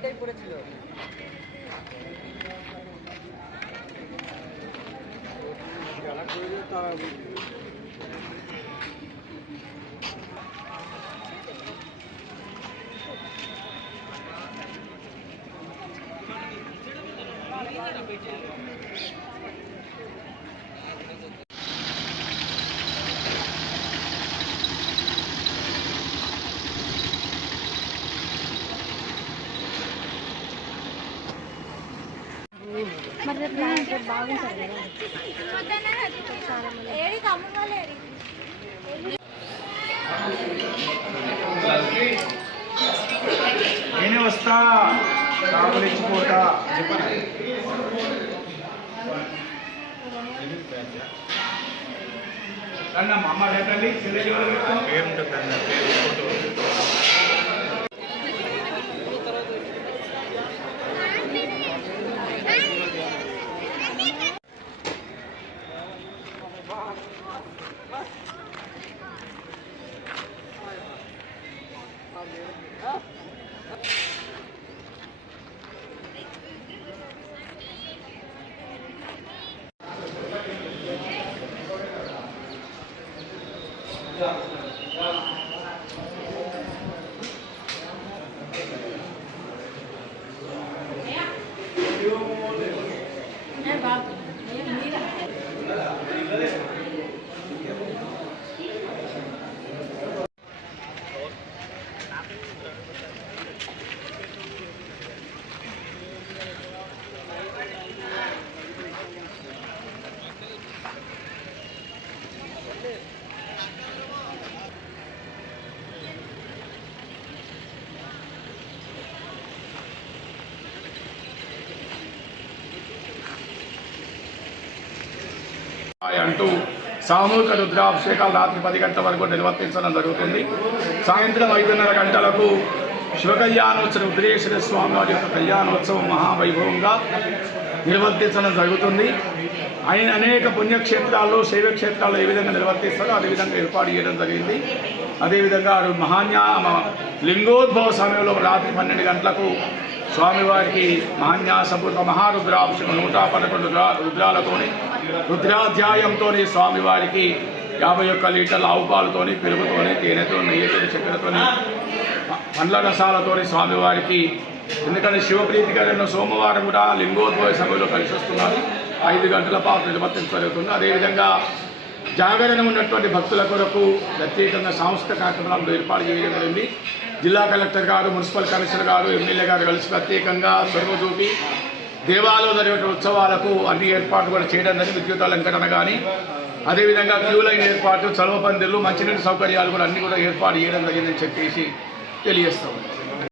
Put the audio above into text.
একটাই পড়েছিল। నేనే వస్తా కాపులు ఇచ్చిపోతా చెప్పండి. అమ్మ రేపండి పేరుంటుంది అంటూ సామూహిక రుద్రాభిషేకాలు రాత్రి 10 గంటల వరకు నిర్వర్తించడం జరుగుతుంది. సాయంత్రం 5:30 గంటలకు శివకళ్యాణోత్సవం రుద్రేశ్వర స్వామి వారి యొక్క కళ్యాణోత్సవం మహావైభవంగా నిర్వర్తించడం జరుగుతుంది. అనేక పుణ్యక్షేత్రాల్లో శైవక్షేత్రాల్లో ఏ విధంగా నిర్వర్తిస్తారో అదేవిధంగా ఏర్పాటు చేయడం జరిగింది. అదేవిధంగా లింగోద్భవ సమయంలో రాత్రి 12 గంటలకు స్వామివారికి మహాన్యాసపూర్వ మహారుద్రాభిషేకం 111 రుద్రాలతోని రుద్రాధ్యాయంతో స్వామివారికి 51 లీటర్ల ఆవు పాలతోని పెరుగుతోని తేనెతో నెయ్యితో చక్కెరతోని పండ్ల రసాలతో స్వామివారికి, ఎందుకంటే శివప్రీతికరణ సోమవారం కూడా లింగోద్భవ సమయంలో కలిసి వస్తున్నారు. 5 గంటల పాటు నిర్వర్తించబడుతుంది. అదేవిధంగా జాగరణ ఉన్నటువంటి భక్తుల కొరకు ప్రత్యేకంగా సాంస్కృతిక కార్యక్రమాలు ఏర్పాటు చేయడం జరిగింది. జిల్లా కలెక్టర్ గారు, మున్సిపల్ కమిషనర్ గారు, ఎమ్మెల్యే గారు కలిసి ప్రత్యేకంగా చొరవ చూపి దేవాలయంలో జరిగే ఉత్సవాలకు అన్ని ఏర్పాట్లు కూడా చేయడం జరిగింది. విద్యుత్ అలంకరణ కానీ, అదేవిధంగా క్యూ లైన్ ఏర్పాటు, చలవ పందిళ్ళు, మంచినీటి సౌకర్యాలు కూడా అన్ని కూడా ఏర్పాటు చేయడం జరిగిందని చెప్పేసి తెలియజేస్తాం.